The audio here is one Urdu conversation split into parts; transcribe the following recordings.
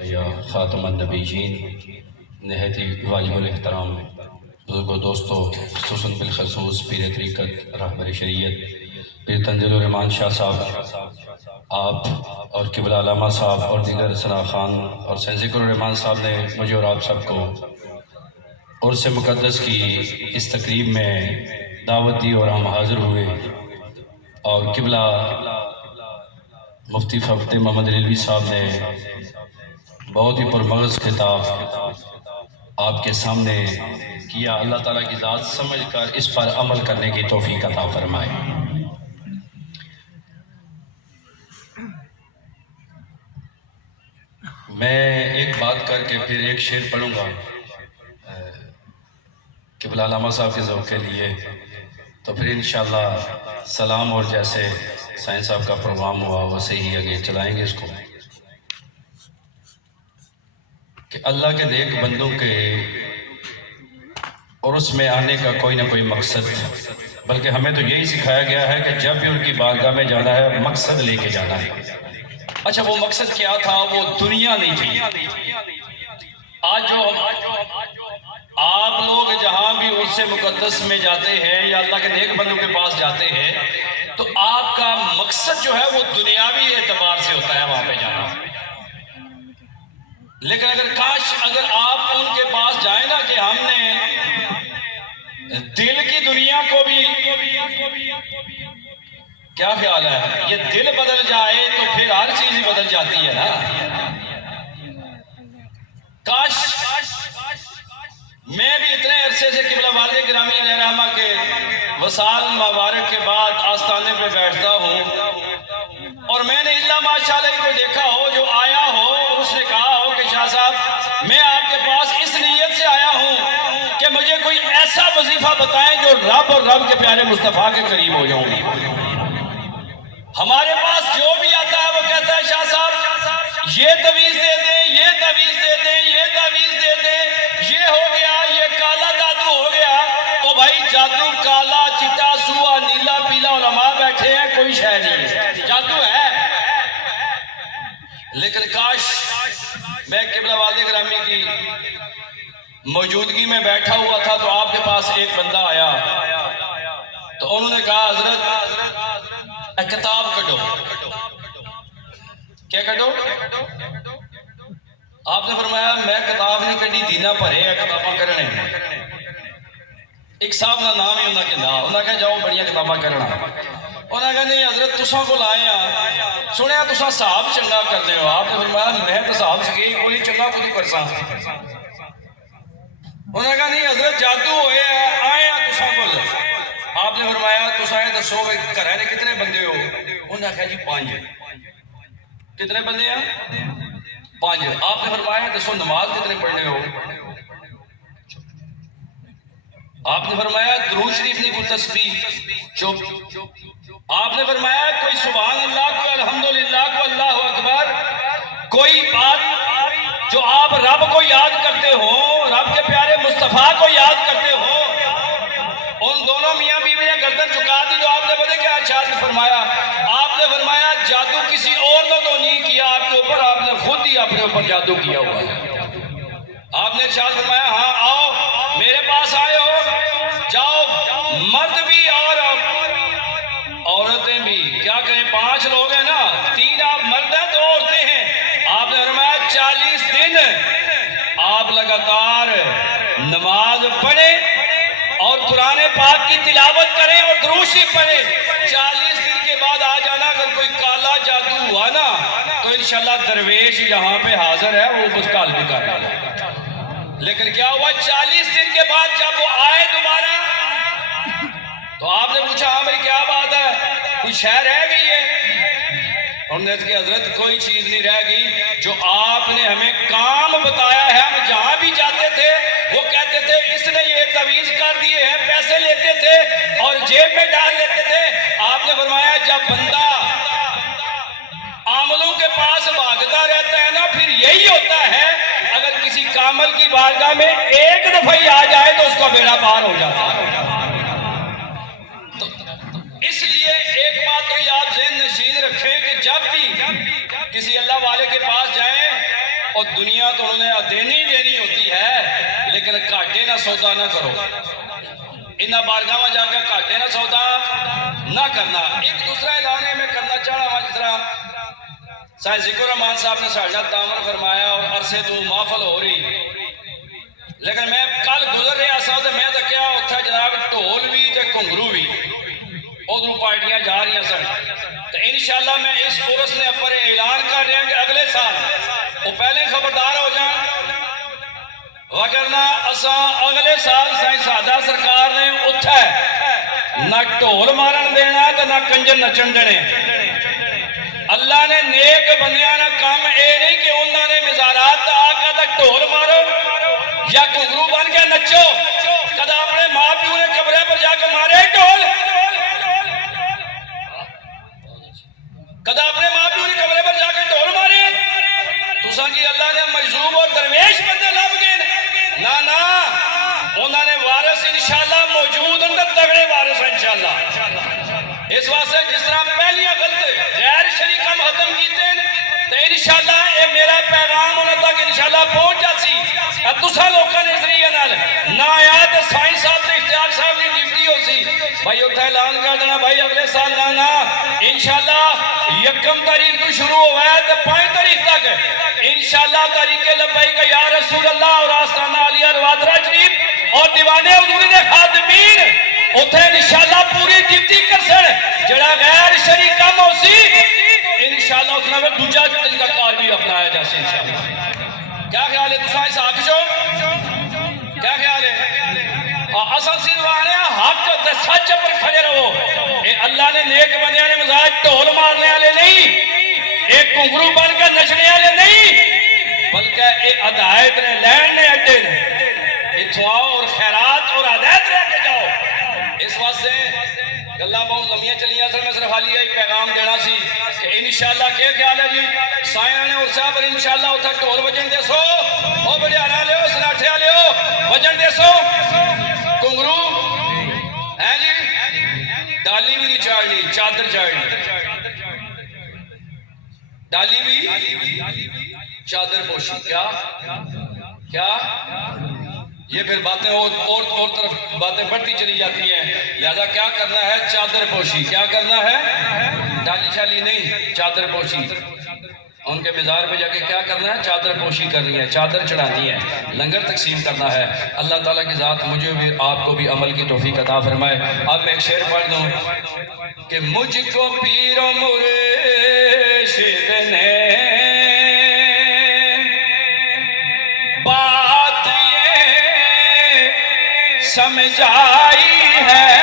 یا خاتم النبیین، نہایت ہی واجب الاحترام بزرگوں دوستو، خصوصاً بالخصوص پیر طریقت رہبر شریعت پیر تنزیل الرحمان شاہ صاحب، آپ اور قبلہ علامہ صاحب اور دیگر ثنا خان اور سید ذکر الرحمان صاحب نے مجھے اور آپ سب کو عرس مقدس کی اس تقریب میں دعوت دی اور ہم حاضر ہوئے، اور قبلہ مفتی فخر محمد علیلوی صاحب نے بہت ہی پرمغز خطاب آپ کے سامنے کیا۔ اللہ تعالیٰ کی ذات سمجھ کر اس پر عمل کرنے کی توفیق عطا فرمائے۔ میں ایک بات کر کے پھر ایک شعر پڑھوں گا قبلہ علامہ صاحب کے ذوق کے لیے، تو پھر انشاءاللہ سلام اور جیسے سائن صاحب کا پروگرام ہوا ویسے ہی آگے چلائیں گے اس کو، کہ اللہ کے نیک بندوں کے عرس میں آنے کا کوئی نہ کوئی مقصد، بلکہ ہمیں تو یہی سکھایا گیا ہے کہ جب بھی ان کی بارگاہ میں جانا ہے مقصد لے کے جانا ہے۔ اچھا وہ مقصد کیا تھا؟ وہ دنیا نہیں تھی۔ آج جو آپ لوگ جہاں بھی عرس مقدس میں جاتے ہیں یا اللہ کے نیک بندوں کے پاس جاتے ہیں تو آپ کا مقصد جو ہے وہ دنیاوی اعتبار سے ہوتا ہے وہاں پہ جانا، لیکن اگر آپ ان کے پاس جائیں نا کہ ہم نے دل کی دنیا کو بھی، کیا خیال ہے یہ دل بدل جائے تو پھر ہر چیز ہی بدل جاتی ہے نا۔ کاش میں بھی اتنے عرصے سے قبلہ والد گرامی علیہ رحمہ کے وصال مبارک کے بعد آستانے پہ بیٹھتا ہوں اور میں نے اللہ ماشاءاللہ کو دیکھا ہو جو آیا ہو اور اس نے کہا ہو کہ شاہ صاحب میں آپ کے پاس اس نیت سے آیا ہوں کہ مجھے کوئی ایسا وظیفہ بتائیں جو رب اور رب کے پیارے مصطفیٰ کے قریب ہو جاؤں گی۔ ہمارے پاس جو بھی آتا ہے وہ کہتا ہے شاہ صاحب یہ تعویذ دے دیں، یہ تعویذ دے دیں، یہ تعویذ دے دیں، یہ ہو گیا، یہ کالا جادو ہو گیا۔ او بھائی جادو کالا چٹا سوا نیلا پیلا علماء بیٹھے ہیں، کوئی شے نہیں ہے، جادو ہے۔ لیکن کاش میں قبلہ والد گرامی کی موجودگی میں بیٹھا ہوا تھا تو آپ کے پاس ایک بندہ آیا تو انہوں نے کہا حضرت کتاب کٹو۔ کیا کٹو؟ آپ نے فرمایا میں کتاب نہیں کٹی، دینا پڑے ہے کتاباں کرنے۔ ایک صاحب کا نام ہی انہوں کے نام، انہوں نے کہا جاؤ بڑیاں کتاباں کرنا۔ انہوں نے کہا نہیں حضرت تساں کو لائے ہیں، سنیا تساں صاحب چنگا کر دے ہو۔ آپ نے فرمایا میں تو صاحب سکے کوئی چنگا کو تو کرساں۔ انہوں نے کہا نہیں حضرت جادو ہوئے آئے ہیں تساں کو۔ آپ نے فرمایا تساں دسو گھر نے کتنے بندے ہو؟ انہوں نے کہا جی 5۔ کتنے بندے ہیں؟ 5۔ آپ نے فرمایا دسو نماز کتنے پڑھنے ہو؟ آپ نے فرمایا درود شریف نہیں کوئی تسبیح؟ چپ۔ آپ نے فرمایا کوئی سبحان اللہ، کوئی الحمدللہ، کوئی اللہ اکبر، کوئی بات جو آپ رب کو یاد کرتے ہو، رب کے پیارے مصطفیٰ کو یاد کرتے ہو؟ ان دونوں میاں بیوی نے گردن چکا دی تو آپ نے پتہ کیا ارشاد فرمایا؟ آپ نے فرمایا جادو کسی اور نے تو نہیں کیا آپ کے اوپر، آپ نے خود ہی اپنے اوپر جادو کیا ہوا ہے۔ آپ نے ارشاد فرمایا ہاں آؤ میرے پاس آئے ہو، جاؤ مرد بھی اور عورتیں بھی، کیا کہیں 5 لوگ ہیں نا، 3 آپ مرد ہیں 2 عورتیں ہیں۔ آپ نے فرمایا 40 دن آپ لگاتار نماز پڑھیں اور قرآن پاک کی تلاوت کریں اور درود شریف پڑھیں۔ 40 دن کے بعد آ جانا، اگر کوئی کالا جادو ہوا نا تو انشاءاللہ درویش یہاں پہ حاضر ہے، وہ اس کا حل بھی کر رہا ہے۔ لیکن کیا ہوا 40 دن کے بعد جب وہ آئے دوبارہ تو آپ نے پوچھا ہاں بھائی کیا بات ہے، کوئی شے رہ گئی ہے؟ انہوں نے کہا حضرت کوئی چیز نہیں رہ گئی، جو آپ نے ہمیں کام بتایا ہے ہم جہاں بھی جاتے تھے وہ کہتے تھے اس نے یہ تعویذ کر دیے ہیں، پیسے لیتے تھے اور جیب میں ڈال لیتے تھے۔ آپ نے فرمایا جب بندہ عاملوں کے پاس بھاگتا رہتا ہے نا پھر یہی ہوتا ہے، اگر کسی کامل کی بارگاہ میں ایک دفعہ ہی آ جائے تو اس کا بیڑا پار ہو جاتا ہے۔ اس لیے ایک بات تو یاد ذہن نشین رکھیں کہ جب بھی کسی اللہ والے کے پاس جائیں اور دنیا تو انہوں نے دینی ہوتی ہے، لیکن گھاٹے نہ سودا نہ کرو، انہاں بارگاہ میں جا کے گھاٹے نہ سودا نہ کرنا۔ ایک دوسرا اعلان ہے میں کرنا چاہ رہا ہوں، جس طرح سائیں ذکر الرحمان صاحب نے ساڑھا تعامل فرمایا اور عرصے تو محفل ہو رہی، لیکن میں کل گزر رہا سا تو میں دیکھا اتھا جناب ڈھول بھی تے گھنگرو بھی ادھر پارٹیاں جا رہی سن۔ تو انشاءاللہ میں اس کورس نے اپر اعلان کر رہے ہیں کہ اگلے سال وہ پہلے خبردار ہو جائیں، وگرنہ اساں اگلے سال سائیں سادہ سرکار نے اتھا نہ ڈھول مارن دینا تو نہ کنجر نچن دینے۔ اللہ نے نیک بندیاں نہ کام اے نہیں کہ انہوں نے مزارات آقا تک ڈھول مارو یا گھنگرو بن کے نچو، کدا اپنے ماں پیو نے قبرے پر جا کے مارے ڈھول، کدا اپنے ماں پیو نے قبرے پر جا کے ڈھول مارے؟ تساں جی اللہ نے مجذوب اور درویش بندے لب گئے نا انہوں نے وارث انشاءاللہ موجود ہیں، تگڑے وارث ہیں انشاءاللہ۔ اس واسطے جس طرح پہلیاں غلط غیر شریکہ ختم کیتے ہیں تو انشاءاللہ اے میرا پیغام انہوں تک انشاءاللہ پہنچ جاسی۔ تساں لوکاں نے ذریعے نال نہ آیا تو سائیں صاحب تے اختیار صاحب کی ڈیوٹی ہو سی بھائی اتھا اعلان کر دینا بھائی اگلے سال نا انشاءاللہ 1 تاریخ تو شروع ہوا ہے تو 5 تاریخ تک انشاءاللہ تاریخ لبیک یا رسول اللہ اور آستانہ علیہ روادرہ شریف اور دیوانے حضور نے خادمین اتھے انشاءاللہ پوری ڈیوٹی کر سن، جڑا غیر شریک کام ہو سی انشاءاللہ اس نے دوجہ طریقہ کار بھی اپنایا جا سی انشاءاللہ۔ کیا خیال ہے تساں اس حق جو کیا خیال ہے؟ اصل سنوانے حق تے سچ پر کھڑے رہو۔ اے اللہ نے نیک بندیاں نے مزاج ڈھول مارنے والے نہیں، اے گھنگرو بن کے نچنے والے نہیں، بلکہ اے ہدایت نے لین نے اڈے نے اتھوں آؤ اور خیرات اور ہدایت لے کے جاؤ۔ اس واسطے گلاں بہت لمبیاں چلیاں سن، میں صرف حالی یہی پیغام دینا سی کہ انشاءاللہ کیا خیال ہے جی سائیں نے اور صاحب پر انشاءاللہ اتھا ڈھول وجن دے سو او بڑے آنا لے ہو سناٹھے لے ہو وجن دے سو گھنگرو ہیں جی ڈالی بھی نہیں چاڑنی چادر چاڑنی، ڈالی بھی چادر پوشی، کیا یہ پھر باتیں اور طرف باتیں بڑھتی چلی جاتی ہیں، لہذا کیا کرنا ہے چادر پوشی، کیا کرنا ہے ڈالی شالی نہیں چادر پوشی، ان کے مزار پہ جا کے کیا کرنا ہے چادر پوشی کرنی ہے، چادر چڑھانی ہے، لنگر تقسیم کرنا ہے۔ اللہ تعالیٰ کی ذات مجھے بھی آپ کو بھی عمل کی توفیق عطا فرمائے۔ اب میں ایک شعر پڑھ دوں کہ مجھ کو پیر و مرشد نے بات یہ سمجھائی ہے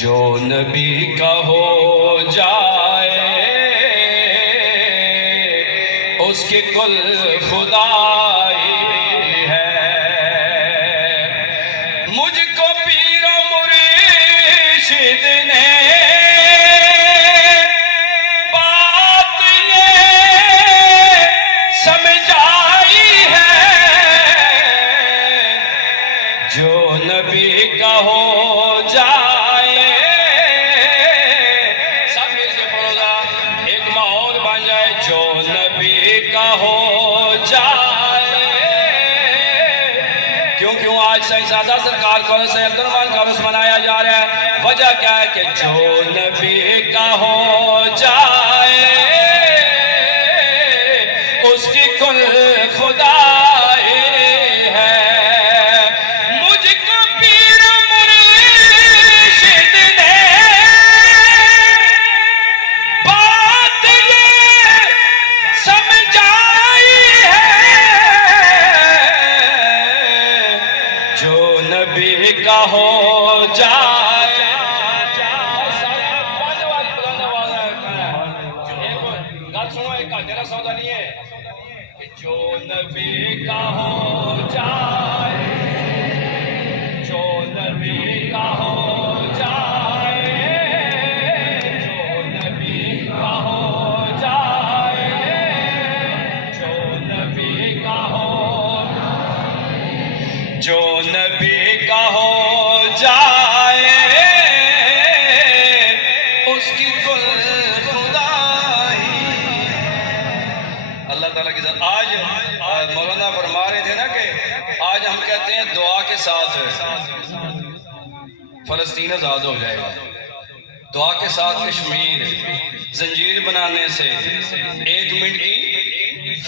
جو نبی کا ہو جائے اس کی کل خدائی ہے۔ مجھ کو پیر و مرشد نے بات یہ سمجھائی ہے جو نبی کا ہو جائے، سب مل کے پڑھو گا ایک ماحول بن جائے جو نبی کا ہو جائے۔ کیوں آج سائیں سادہ سرکار کو سے عبدالرحمن کا عرس منایا جا رہا ہے، وجہ کیا ہے کہ جو نبی کا ہو جائے اس کی کل خدائی ہے۔ مجھ کو پیر مرشد نے بات یہ سمجھائی ہے جو نبی کا ہو جائے۔ گل سنو ایک گھنٹے کا سودا نہیں ہے کہ جو نبی کا ہو جائے، جو نبی کا ہو جائے، جو نبی کا ہو جائے، جو نبی کا ہو، جو نبی کا ہو جائے اس کی کل خدائی ساتھ فلسطین آزاد ہو جائے گا، دعا کے ساتھ کشمیر زنجیر بنانے سے 1 منٹ کی